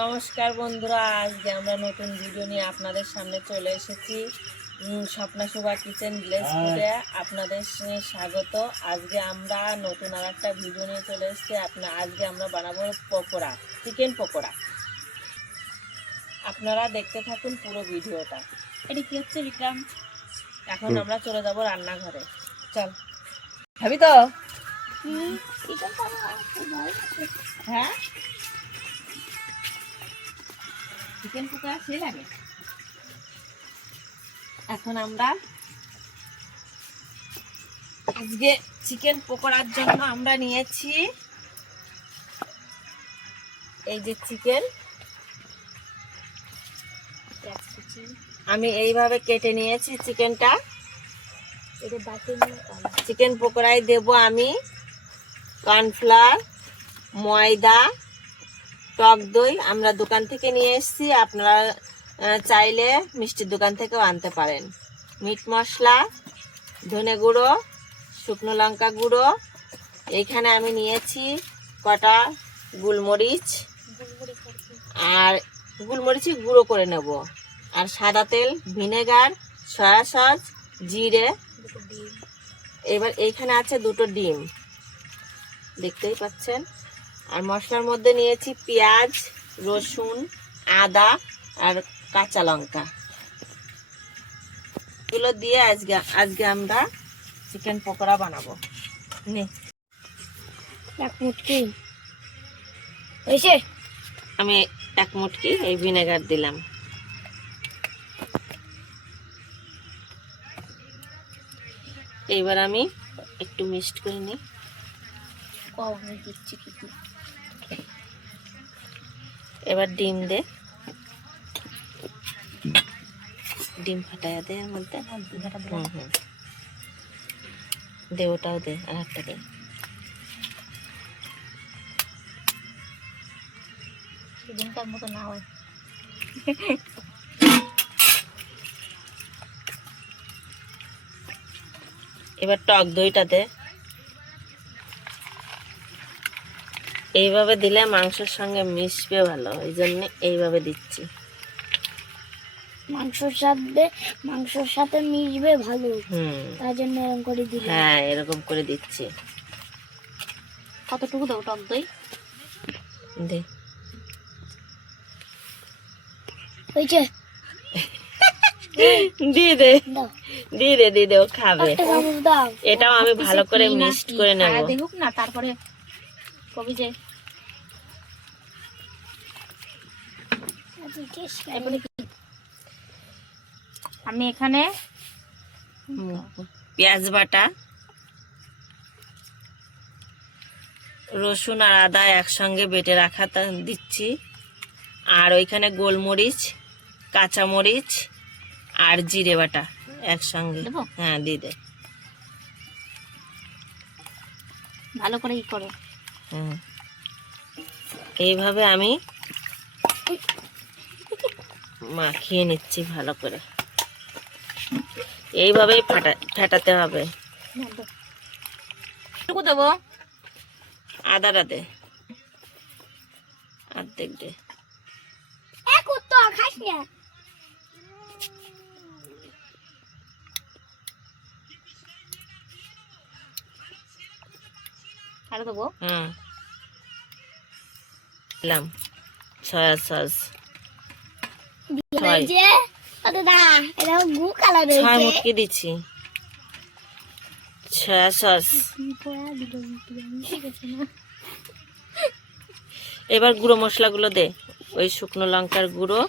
নমস্কার বন্ধুরা, আজকে আমরা নতুন ভিডিও নিয়ে আপনাদের সামনে চলে এসেছি। স্বপ্না শোভা কিচেন ভিলেজ ফুডে আপনাদের স্বাগত। আজকে আমরা নতুন আর একটা ভিডিও নিয়ে চলে এসেছি। আজকে আমরা বানাবো পকোড়া, চিকেন পকোড়া। আপনারা দেখতে থাকুন পুরো ভিডিওটা। এটা কি হচ্ছে বিক্রম? এখন আমরা চলে যাব রান্নাঘরে। চল, ভাবি তো হ্যাঁ, চিকেন পকোড়া সেই লাগে। এখন আমরা আজকে চিকেন পকোড়ার জন্য আমরা নিয়েছি এই যে চিকেন। আমি এইভাবে কেটে নিয়েছি চিকেনটা। চিকেন পকোড়ায় দেব আমি কর্নফ্লাওয়ার, ময়দা, টক দই। আমরা দোকান থেকে নিয়ে এসেছি, আপনারা চাইলে মিষ্টির দোকান থেকেও আনতে পারেন। মিট মশলা, ধনে গুঁড়ো, শুকনো লঙ্কা গুঁড়ো। এইখানে আমি নিয়েছি কটা গোলমরিচ, আর গোলমরিচই গুঁড়ো করে নেব, আর সাদা তেল, ভিনেগার, সয়া সস, জিরে। এবার এইখানে আছে দুটো ডিম, দেখতেই পাচ্ছেন। আর মশলার মধ্যে নিয়েছি পেঁয়াজ, রসুন, আদা আর কাঁচা লঙ্কা। এগুলো দিয়ে আজকে আমরা চিকেন পকোড়া বানাবো। নে, আমি এক মুটকি এই ভিনেগার দিলাম। এইবার আমি একটু মিক্সড করে নিই। এবার ডিম দে, ডিম ফাটাইয়া দে এর মধ্যে। দে, ওটাও দে, আর একটা দে। মতো না হয়। এবার টক দইটা দে। এইভাবে দিলে মাংসের সঙ্গে মিশবে ভালো, এই জন্য এইভাবে দিচ্ছি। মাংসর সাথে মিশবে ভালো, তার জন্য এরকম করে দিই। হ্যাঁ, এরকম করে দিচ্ছি। কতটুকু দেবো টক দই? দে, হয়েছে? দিয়ে দে, দিয়ে দে, দিয়ে দে, ও খাবে। এটাও আমি ভালো করে মিক্সড করে নেব। দেখুক না, তারপরে কবি যে আমি এখানে পেঁয়াজ বাটা, রসুন আর আদা একসঙ্গে বেটে রাখা দিচ্ছি। আর ওইখানে গোলমরিচ, কাঁচামরিচ আর জিরে বাটা একসঙ্গে। হ্যাঁ, দিয়ে দে। ভালো করে ই করো। হ্যাঁ, এইভাবে আমি মাখিয়ে নিচ্ছি ভালো করে। এইভাবেই ফাটাতে হবে। দেবো আদাটা দে, অর্ধেক দে। খাস না, আরো দেবো। দিলাম সয়া সস, 6 মুটকি দিচ্ছি সয়া সস। এবার গুঁড়ো মশলাগুলো দে, ওই শুকনো লঙ্কার গুঁড়ো,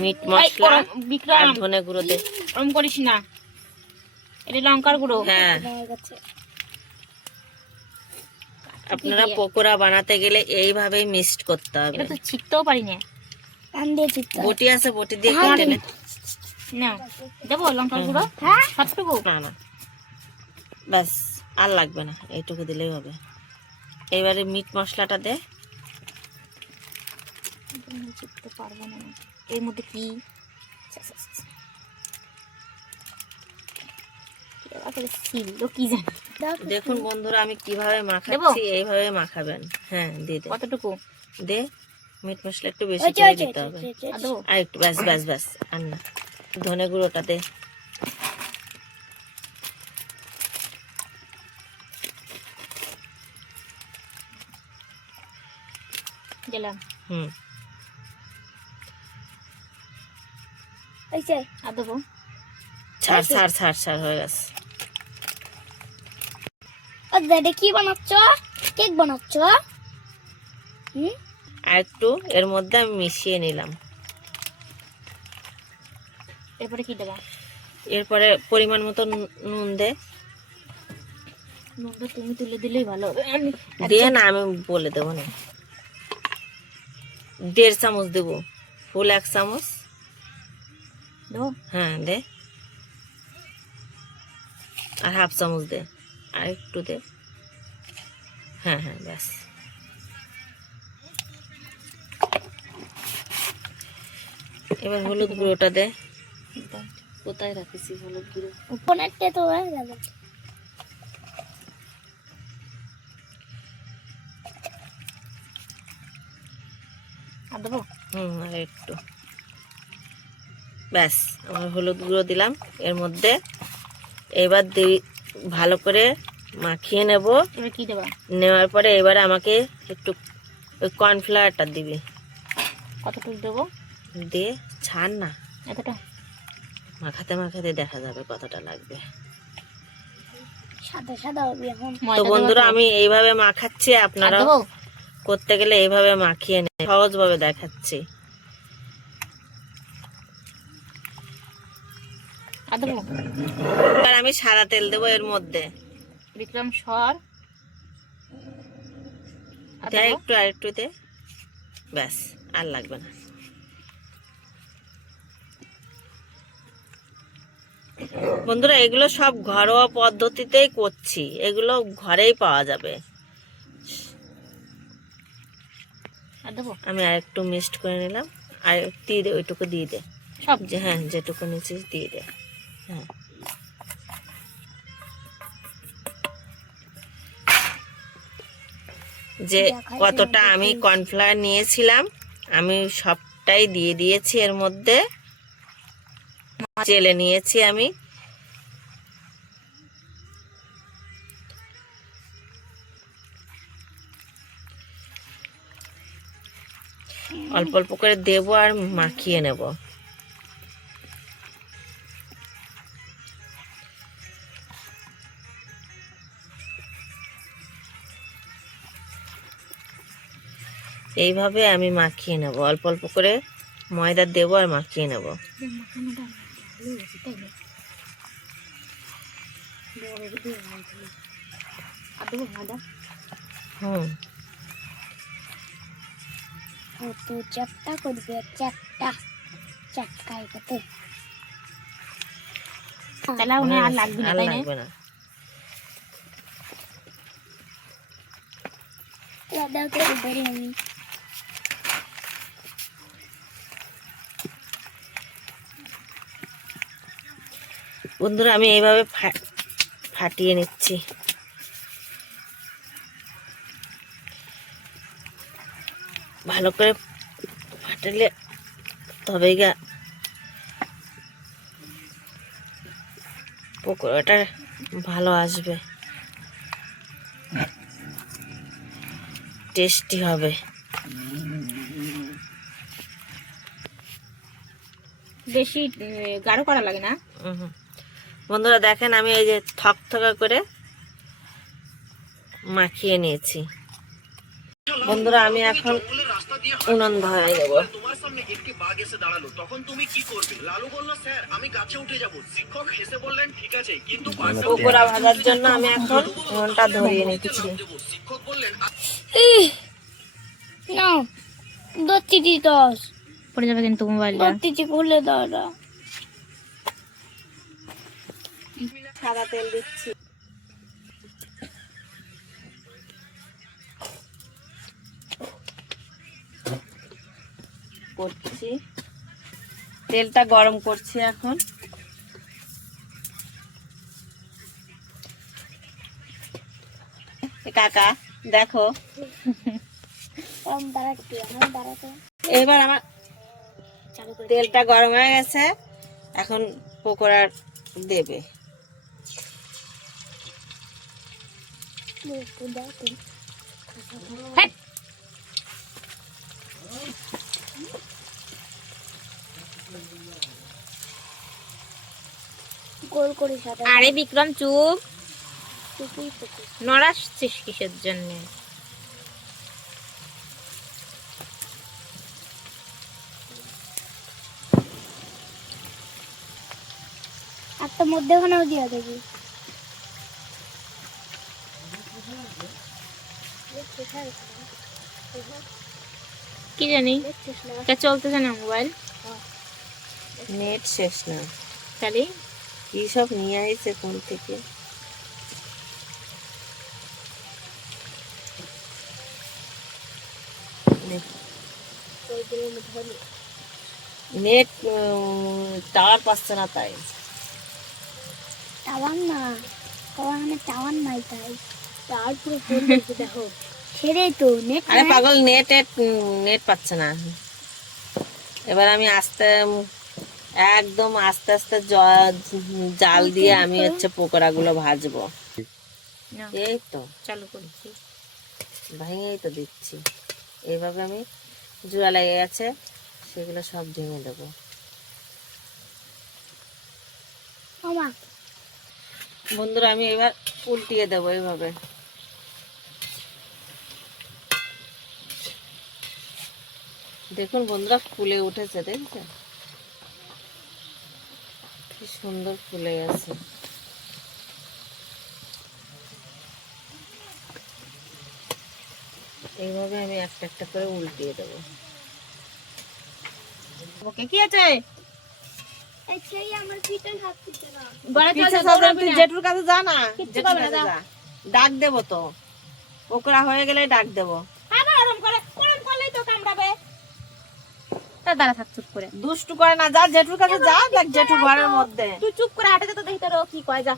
মিট মশলা আর ধনে গুঁড়ো দে। ওরম করিস না, এটা লঙ্কার গুঁড়ো। হ্যাঁ, আপনারা পকোড়া বানাতে গেলে এইভাবেই মিক্সড করতে হবে। এটা তো ছিটতেও পারি না। বটি আছে, বটি দিয়ে কেটে নে। না, দেবো লঙ্কার গুঁড়ো? হ্যাঁ, সবটুকু না না, ব্যাস, আর লাগবে না, এইটুকু দিলেই হবে। এবারে মিট মশলাটা দে। চিপতে পারবো না, এর মধ্যে কি কি জানি। দেখুন বন্ধুরা, আমি কিভাবে মাখাচ্ছি, এইভাবে মাখাবেন। হ্যাঁ, দিয়ে দে। কতটুকু দে? মিট মশলা একটু বেশি হয়েছে করে হয়েছে দিতে হবে। আর দেবো? আর একটু ব্যাস ব্যাস ব্যাস, আর না। ধনে গুঁড়োটা দে। দিলাম। হুম, হয়েছে আর দেবো? ছাড় ছাড় ছাড় ছাড়, হয়ে গেছে। ও দাদা কি বানাচ্ছ? কেক বানাচ্ছ? আর একটু এর মধ্যে আমি মিশিয়ে নিলাম। এরপরে কি দেবা? এরপরে পরিমাণ মতো নুন দে। নুনটা তুমি তুলে দিলেই ভালো হবে। দিয়ে না, আমি বলে দেবো না। 1.5 চামচ দেবো, ফুল 1 চামচ। দেবো? হ্যাঁ দে। আর 1/2 চামচ দে, আর একটু দে। হ্যাঁ হ্যাঁ, ব্যাস। এবার হলুদ গুঁড়োটা দে। কোথায় রাখিস হলুদ গুঁড়ো? উপনেরটা তো হয়ে গেল। আর দেবো? আর একটু, ব্যাস। আমার হলুদ গুঁড়ো দিলাম এর মধ্যে। এবার ভালো করে মাখিয়ে নেব। এবার কি দেবা? নেওয়ার পরে এবারে আমাকে একটু ওই কর্নফ্লাওয়ারটা দিবি। কতটুকু দেবো? দিয়ে ছাড় না, এতটা? মাখাতে মাখাতে দেখা যাবে কতটা লাগবে। সাদা সাদা হবে এখন। তো বন্ধুরা, আমি এইভাবে মাখাচ্ছি, আপনারা করতে গেলে এইভাবে মাখিয়ে নেন, সহজভাবে দেখাচ্ছি। আর দেবো? এবার আমি সাদা তেল দেবো এর মধ্যে। বিক্রম সর। দে একটু, আর একটু দে, ব্যাস, আর লাগবে না। বন্ধুরা, এগুলো সব ঘরোয়া পদ্ধতিতেই করছি, এগুলো ঘরেই পাওয়া যাবে। আর দেবো? আমি আর একটু মিক্সড করে নিলাম। আর দিয়ে দে, ওইটুকু দিয়ে দে সব? যে হ্যাঁ, যেটুকু নিচ্ছিস দিয়ে দে। হ্যাঁ, যে কতটা আমি কর্নফ্লাওয়ার নিয়েছিলাম, আমি সবটাই দিয়ে দিয়েছি এর মধ্যে, চেলে নিয়েছি আমি। অল্প অল্প করে দেবো আর মাখিয়ে নেব। এইভাবে আমি মাখিয়ে নেব, অল্প অল্প করে ময়দা দেবো আর মাখিয়ে নেব। হুম, তো চারটা করবে, চারটা চারটায় কত? তাহলে আর লাগবে না, আর তাই না? লাগবে না। দাও তো ধরি আমি। বন্ধুরা, আমি এইভাবে ফাটিয়ে নিচ্ছি। ভালো করে ফাটালে তবেই গা পকোড়াটা ভালো আসবে, টেস্টি হবে। বেশি গাঢ় করা লাগে না। বন্ধুরা দেখেন, আমি এই যে থকথকা করে মাখিয়ে নিয়েছি। বন্ধুরা, আমি এখন উনুন ধরাই দেব। পকোড়া ভাজার জন্য আমি এখন উনুনটা ধরিয়ে নিচ্ছি। না দচ্ছিটি দশ পড়ে যাবে কিন্তু মোবাইলটা। দচ্ছিটি খুলে দাও না। সাদা তেল দিচ্ছি। করছি, তেলটা গরম করছি এখন। কাকা দেখো, এবার আমার তেলটা গরম হয়ে গেছে, এখন পকোড়া দেবে। গোল করে সাদা। আরে বিক্রম চুপ, নড়াচ্ছিস কিসের জন্য? একটা মধ্যখানেও দিয়া দেবি। কি জানি চলতেছে না মোবাইল, নেট শেষ না। তাহলে কি সব নিয়ে আইছে কোন থেকে? নেট টাওয়ার পাচ্ছে না, তাই টাওয়ার না, টাওয়ার নাই, তাই টাওয়ার পুরো ফুল দেখো। সেটাই তো নেট। আরে পাগল, নেট নেট পাচ্ছে না। এবার আমি একদম আস্তে আস্তে জাল দিয়ে আমি হচ্ছে পকোড়া গুলো ভাজবো। এই তো চালু করেছি, ভেঙেই তো দিচ্ছি। এইভাবে আমি জোড়া লেগে গেছে, সেগুলো সব ভেঙে দেবো। বন্ধুরা আমি এবার উল্টিয়ে দেবো এইভাবে। দেখুন বন্ধুরা, ফুলে উঠেছে, দেখছেন কি সুন্দর ফুলে গেছে। এইভাবে আমি একটা একটা করে উল্টিয়ে দেবো। ওকে কি আছে? জেঠুর কাছে যা না, ডাক দেবো তো, পকোড়া হয়ে গেলে ডাক দেবো। দাঁড়া থাক, চুপ করে দুষ্টু করে না, যা জেঠুর কাছে যা, দেখ জেঠু ঘরের মধ্যে। তুই চুপ করে হাঁটে তো দেখি তোর কি কয়, যা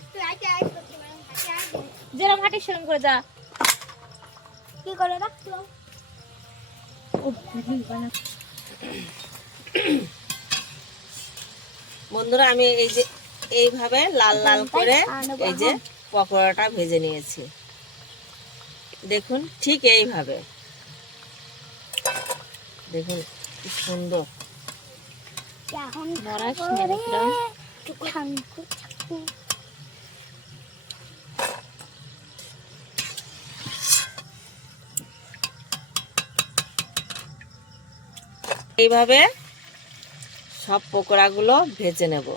যেরকম হাঁটিস সেরকম করে যা। কি করে রাখতো? বন্ধুরা আমি এই যে এইভাবে লাল লাল করে এই যে পকোড়াটা ভেজে নিয়েছি। দেখুন ঠিক এইভাবে, দেখুন কি সুন্দর। এইভাবে সব পকোড়াগুলো ভেজে নেব।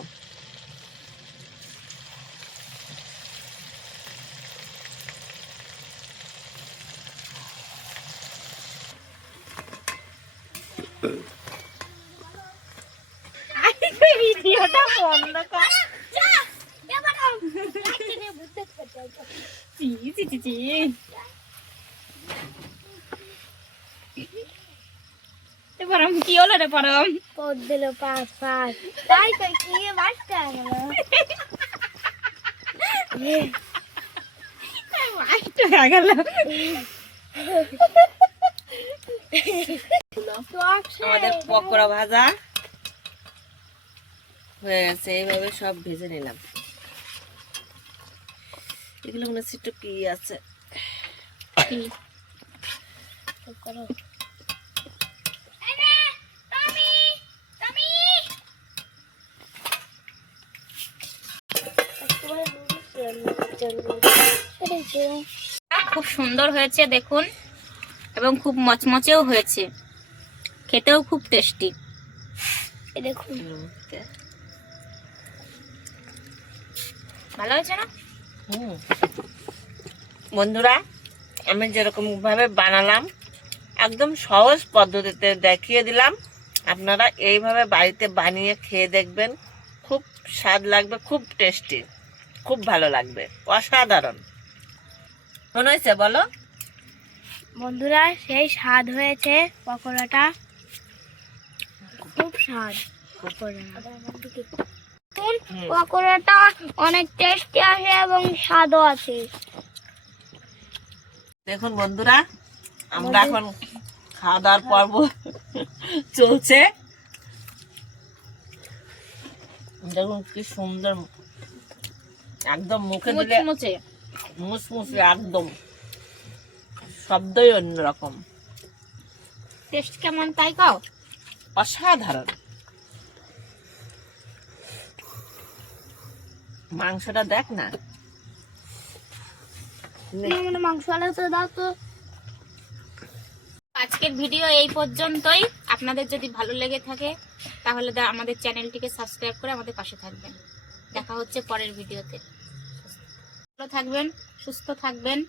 ভিডিওটা বন্ধ কর। পরম কি হলো রে? পরম পদ দিল পাঁচ পাঁচ, তাই তো কি বাঁচতে গেল, বাঁচতে গেল। আমাদের পকোড়া ভাজা হয়ে গেছে। এইভাবে সব ভেজে নিলাম। এগুলো মনে হচ্ছে একটু কি আছে, খুব সুন্দর হয়েছে দেখুন, এবং খুব মচমচেও হয়েছে, খেতেও খুব টেস্টি। দেখুন ভালো হয়েছে না? বন্ধুরা আমি যেরকম ভাবে বানালাম একদম সহজ পদ্ধতিতে দেখিয়ে দিলাম। আপনারা এইভাবে বাড়িতে বানিয়ে খেয়ে দেখবেন, খুব স্বাদ লাগবে, খুব টেস্টি, খুব ভালো লাগবে, অসাধারণ। মনে হয়েছে বলো বন্ধুরা? সেই স্বাদ হয়েছে পকোড়াটা, খুব স্বাদ পকোড়াটা, অনেক টেস্টি আছে এবং স্বাদও আছে। দেখুন বন্ধুরা, আমরা এখন খাওয়া দাওয়ার পর্ব চলছে। দেখুন কি সুন্দর, একদম মুখে দিলে মুচমুচে মুসমুসে, একদম শব্দই অন্যরকম। টেস্ট কেমন তাই খাও? অসাধারণ। মাংসটা দেখ না, মাংস আলাদা দাও তো। আজকের ভিডিও এই পর্যন্তই। আপনাদের যদি ভালো লেগে থাকে তাহলে আমাদের চ্যানেলটিকে সাবস্ক্রাইব করে আমাদের পাশে থাকবেন। দেখা হচ্ছে পরের ভিডিওতে। ভালো থাকবেন, সুস্থ থাকবেন।